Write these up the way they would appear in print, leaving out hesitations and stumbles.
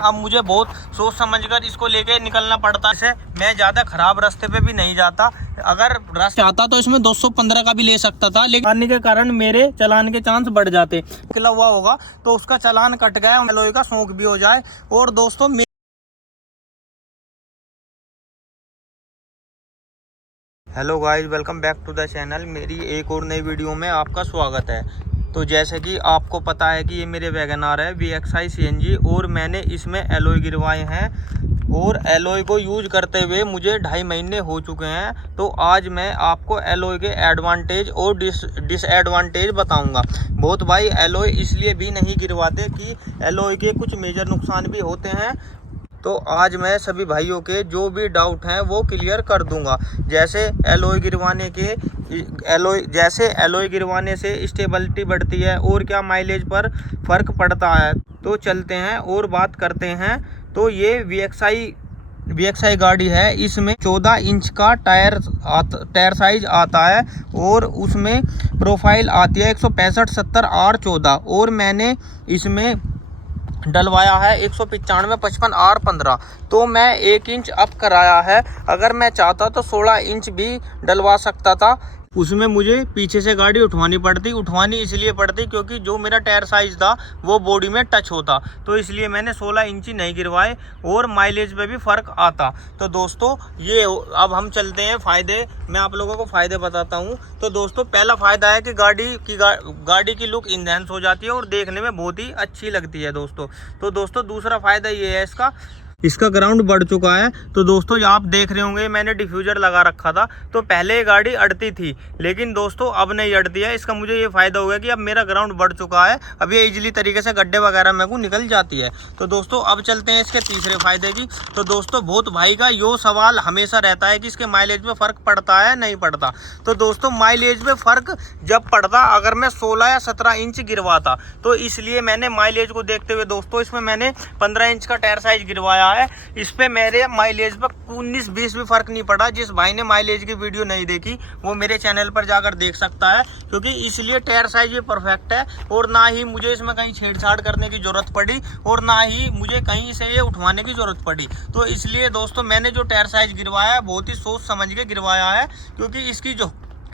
अब मुझे बहुत सोच समझकर इसको लेके निकलना पड़ता है। मैं ज़्यादा खराब रास्ते पे भी नहीं जाता। अगर रास्ते आता तो इसमें 215 का भी ले सकता था, लेकिन आने के कारण मेरे चालान के चांस बढ़ जाते। निकला हुआ होगा तो उसका चालान कट गया, एलॉय का शौक भी हो जाए। और दोस्तों hello guys, welcome back to the channel. मेरी एक और नई वीडियो में आपका स्वागत है। तो जैसे कि आपको पता है कि ये मेरे वैगनआर है VXI CNG और मैंने इसमें एलॉय गिरवाए हैं और एलॉय को यूज करते हुए मुझे 2.5 महीने हो चुके हैं। तो आज मैं आपको एलॉय के एडवांटेज और डिसएडवांटेज बताऊंगा। बहुत भाई एलॉय इसलिए भी नहीं गिरवाते कि एलॉय के कुछ मेजर नुकसान भी होते हैं। तो आज मैं सभी भाइयों के जो भी डाउट हैं वो क्लियर कर दूंगा। जैसे एलॉय गिरवाने से स्टेबिलिटी बढ़ती है और क्या माइलेज पर फ़र्क पड़ता है। तो चलते हैं और बात करते हैं। तो ये VXI गाड़ी है, इसमें 14 इंच का टायर साइज आता है और उसमें प्रोफाइल आती है 165/70 R14 और मैंने इसमें डलवाया है 195 55 R15। तो मैं 1 इंच अप कराया है। अगर मैं चाहता तो 16 इंच भी डलवा सकता था। उसमें मुझे पीछे से गाड़ी उठवानी इसलिए पड़ती क्योंकि जो मेरा टायर साइज था वो बॉडी में टच होता। तो इसलिए मैंने 16 इंची नहीं गिरवाए और माइलेज पे भी फ़र्क आता। तो दोस्तों ये अब हम चलते हैं फ़ायदे। मैं आप लोगों को फ़ायदे बताता हूँ। तो दोस्तों पहला फ़ायदा है कि गाड़ी की लुक इन्हेंस हो जाती है और देखने में बहुत ही अच्छी लगती है दोस्तों। तो दोस्तों दूसरा फ़ायदा ये है इसका ग्राउंड बढ़ चुका है। तो दोस्तों आप देख रहे होंगे मैंने डिफ्यूज़र लगा रखा था। तो पहले ये गाड़ी अड़ती थी, लेकिन दोस्तों अब नहीं अड़ती है। इसका मुझे ये फ़ायदा हो गया कि अब मेरा ग्राउंड बढ़ चुका है। अब ये इजीली तरीके से गड्ढे वगैरह में को निकल जाती है। तो दोस्तों अब चलते हैं इसके तीसरे फ़ायदे की। तो दोस्तों बहुत भाई का यो सवाल हमेशा रहता है कि इसके माइलेज में फ़र्क पड़ता है नहीं पड़ता। तो दोस्तों माइलेज में फ़र्क जब पड़ता अगर मैं 16 या 17 इंच गिरवाता, तो इसलिए मैंने माइलेज को देखते हुए दोस्तों इसमें मैंने 15 इंच का टायर साइज गिरवाया है। इस पे मेरे माइलेज पर 19-20 भी फर्क नहीं पड़ा। जिस भाई ने माइलेज की वीडियो नहीं देखी वो मेरे चैनल पर जाकर देख सकता है, क्योंकि इसलिए टायर साइज ये परफेक्ट है और ना ही मुझे इसमें कहीं छेड़छाड़ करने की ज़रूरत पड़ी और ना ही मुझे कहीं से ये उठवाने की ज़रूरत पड़ी। तो इसलिए दोस्तों मैंने जो टायर साइज गिरवाया है बहुत ही सोच समझ के गिरवाया है, क्योंकि इसकी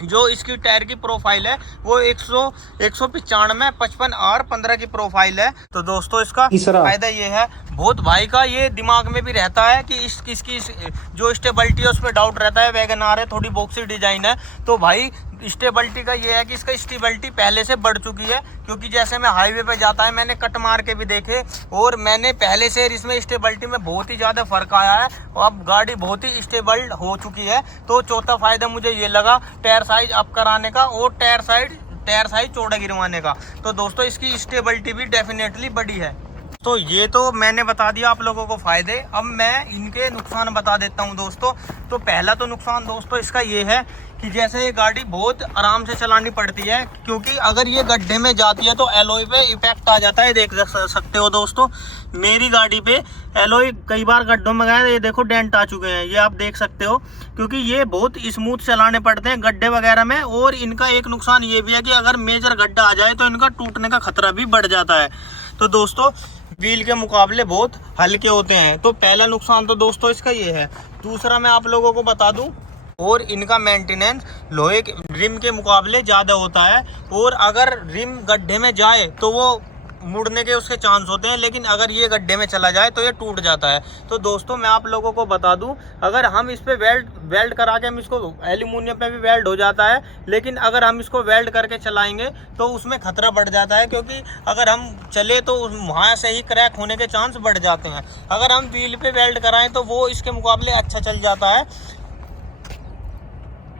जो इसकी टायर की प्रोफाइल है वो 195 55 R15 की प्रोफाइल है। तो दोस्तों इसका फायदा ये है, बहुत भाई का ये दिमाग में भी रहता है कि इसकी जो स्टेबिलिटी है उस पर डाउट रहता है। वैगनआर है, थोड़ी बॉक्सी डिजाइन है। तो भाई स्टेबिलिटी का ये है कि इसका स्टेबिलिटी पहले से बढ़ चुकी है, क्योंकि जैसे मैं हाईवे पे जाता है मैंने कट मार के भी देखे और मैंने पहले से इसमें स्टेबिलिटी में बहुत ही ज़्यादा फर्क आया है और अब गाड़ी बहुत ही स्टेबल हो चुकी है। तो चौथा फायदा मुझे ये लगा टायर साइज अप कराने का और टायर साइज चौड़ा गिरवाने का। तो दोस्तों इसकी स्टेबिलिटी भी डेफिनेटली बड़ी है। तो ये तो मैंने बता दिया आप लोगों को फ़ायदे। अब मैं इनके नुकसान बता देता हूँ दोस्तों। तो पहला तो नुकसान दोस्तों इसका ये है कि जैसे ये गाड़ी बहुत आराम से चलानी पड़ती है, क्योंकि अगर ये गड्ढे में जाती है तो एलॉय पे इफेक्ट आ जाता है। देख सकते हो दोस्तों मेरी गाड़ी पे एलॉय कई बार गड्ढों में गया, ये देखो डेंट आ चुके हैं, ये आप देख सकते हो, क्योंकि ये बहुत स्मूथ चलाने पड़ते हैं गड्ढे वगैरह में। और इनका एक नुकसान ये भी है कि अगर मेजर गड्ढा आ जाए तो इनका टूटने का खतरा भी बढ़ जाता है। तो दोस्तों व्हील के मुकाबले बहुत हल्के होते हैं। तो पहला नुकसान तो दोस्तों इसका ये है। दूसरा मैं आप लोगों को बता दूं, और इनका मेंटेनेंस लोहे के रिम के मुकाबले ज़्यादा होता है। और अगर रिम गड्ढे में जाए तो वो मुड़ने के उसके चांस होते हैं, लेकिन अगर ये गड्ढे में चला जाए तो ये टूट जाता है। तो दोस्तों मैं आप लोगों को बता दूं, अगर हम इस पे वेल्ड करा के हम इसको एल्यूमिनियम पे भी वेल्ड हो जाता है, लेकिन अगर हम इसको वेल्ड करके चलाएंगे तो उसमें खतरा बढ़ जाता है, क्योंकि अगर हम चले तो वहाँ से ही क्रैक होने के चांस बढ़ जाते हैं। अगर हम व्हील पे वेल्ड कराएं तो वो इसके मुकाबले अच्छा चल जाता है।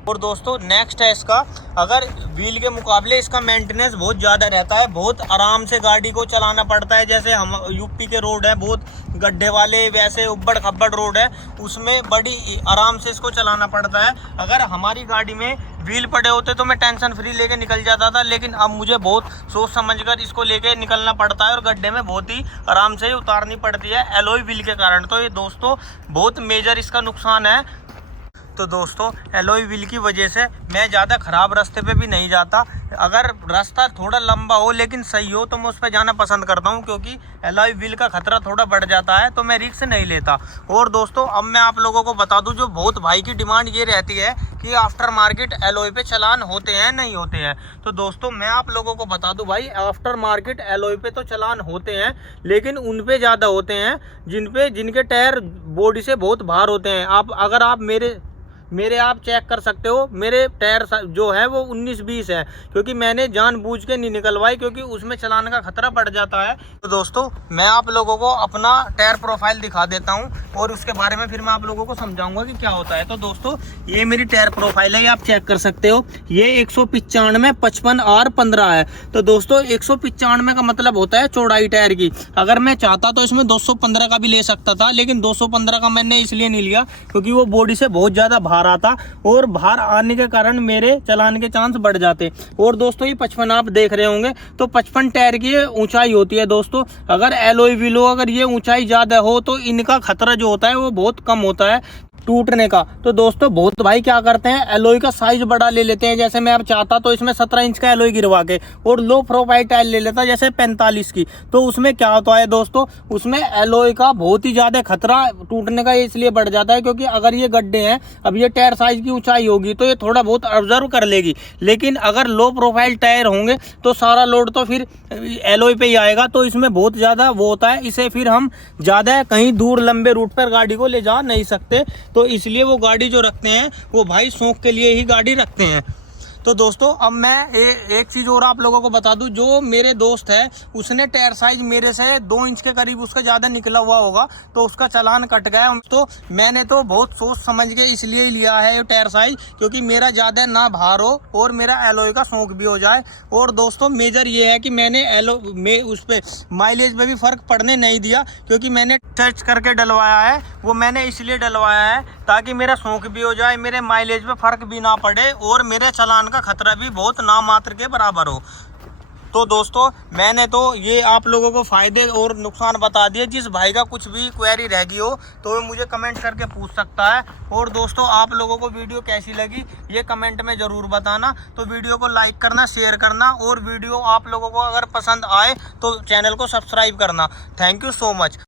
और दोस्तों नेक्स्ट है इसका, अगर व्हील के मुकाबले इसका मेंटेनेंस बहुत ज़्यादा रहता है, बहुत आराम से गाड़ी को चलाना पड़ता है। जैसे हम यूपी के रोड है बहुत गड्ढे वाले, वैसे उबड़ खब्बड़ रोड है, उसमें बड़ी आराम से इसको चलाना पड़ता है। अगर हमारी गाड़ी में व्हील पड़े होते तो मैं टेंशन फ्री लेके निकल जाता था, लेकिन अब मुझे बहुत सोच समझकर इसको लेके निकलना पड़ता है और गड्ढे में बहुत ही आराम से उतारनी पड़ती है एलॉय व्हील के कारण। तो ये दोस्तों बहुत मेजर इसका नुकसान है। तो दोस्तों एलॉय व्हील की वजह से मैं ज़्यादा ख़राब रास्ते पे भी नहीं जाता। अगर रास्ता थोड़ा लंबा हो लेकिन सही हो तो मैं उस पर जाना पसंद करता हूँ, क्योंकि एलॉय व्हील का खतरा थोड़ा बढ़ जाता है तो मैं रिस्क नहीं लेता। और दोस्तों अब मैं आप लोगों को बता दूं, जो बहुत भाई की डिमांड ये रहती है कि आफ्टर मार्केट एलॉय पे चलान होते हैं नहीं होते हैं। तो दोस्तों मैं आप लोगों को बता दूं भाई, आफ्टर मार्केट एलॉय पे तो चलान होते हैं, लेकिन उन पे ज़्यादा होते हैं जिनके टायर बॉडी से बहुत बाहर होते हैं। अगर आप मेरे आप चेक कर सकते हो, मेरे टायर जो है वो 19-20 है, क्योंकि मैंने जानबूझ के नहीं निकलवाई, क्योंकि उसमें चलाने का खतरा बढ़ जाता है। तो दोस्तों मैं आप लोगों को अपना टायर प्रोफाइल दिखा देता हूं और उसके बारे में फिर मैं आप लोगों को समझाऊंगा कि क्या होता है। तो दोस्तों ये मेरी टायर प्रोफाइल है, ये आप चेक कर सकते हो। ये 195 55 R15 है। तो दोस्तों 195 का मतलब होता है चौड़ाई टायर की। अगर मैं चाहता तो इसमें 215 का भी ले सकता था, लेकिन 215 का मैंने इसलिए नहीं लिया क्योंकि वो बॉडी से बहुत ज़्यादा बाहर आता और बाहर आने के कारण मेरे चलान के चांस बढ़ जाते। और दोस्तों ये 55 आप देख रहे होंगे, तो 55 टायर की ऊंचाई होती है। दोस्तों अगर एलॉय व्हील हो, अगर ये ऊंचाई ज़्यादा हो तो इनका खतरा जो होता है वो बहुत कम होता है टूटने का। तो दोस्तों बहुत भाई क्या करते हैं, एलॉय का साइज बड़ा ले लेते हैं। जैसे मैं अब चाहता तो इसमें 17 इंच का एलॉय गिरवा के और लो प्रोफाइल टायर ले लेता जैसे 45 की, तो उसमें क्या होता है दोस्तों, उसमें एलॉय का बहुत ही ज्यादा खतरा टूटने का इसलिए बढ़ जाता है क्योंकि अगर ये गड्ढे हैं, अब ये टायर साइज की ऊंचाई होगी तो ये थोड़ा बहुत ऑब्जर्व कर लेगी, लेकिन अगर लो प्रोफाइल टायर होंगे तो सारा लोड तो फिर एलॉय पे ही आएगा। तो इसमें बहुत ज्यादा वो होता है, इसे फिर हम ज्यादा कहीं दूर लंबे रूट पर गाड़ी को ले जा नहीं सकते। तो इसलिए वो गाड़ी जो रखते हैं वो भाई शौक के लिए ही गाड़ी रखते हैं। तो दोस्तों अब मैं एक चीज़ और आप लोगों को बता दूं, जो मेरे दोस्त है उसने टायर साइज मेरे से 2 इंच के करीब उसका ज़्यादा निकला हुआ होगा, तो उसका चालान कट गया। तो मैंने तो बहुत सोच समझ के इसलिए ही लिया है ये टायर साइज, क्योंकि मेरा ज़्यादा ना भार हो और मेरा एलॉय का शौक भी हो जाए। और दोस्तों मेजर ये है कि मैंने उस पर माइलेज में भी फ़र्क पड़ने नहीं दिया, क्योंकि मैंने सर्च करके डलवाया है। वो मैंने इसलिए डलवाया है ताकि मेरा शौक भी हो जाए, मेरे माइलेज में फ़र्क भी ना पड़े और मेरे चालान का खतरा भी बहुत नामात्र के बराबर हो। तो दोस्तों मैंने तो ये आप लोगों को फ़ायदे और नुकसान बता दिए। जिस भाई का कुछ भी क्वेरी रह गई हो तो वो मुझे कमेंट करके पूछ सकता है। और दोस्तों आप लोगों को वीडियो कैसी लगी ये कमेंट में ज़रूर बताना। तो वीडियो को लाइक करना, शेयर करना, और वीडियो आप लोगों को अगर पसंद आए तो चैनल को सब्सक्राइब करना। Thank you so much.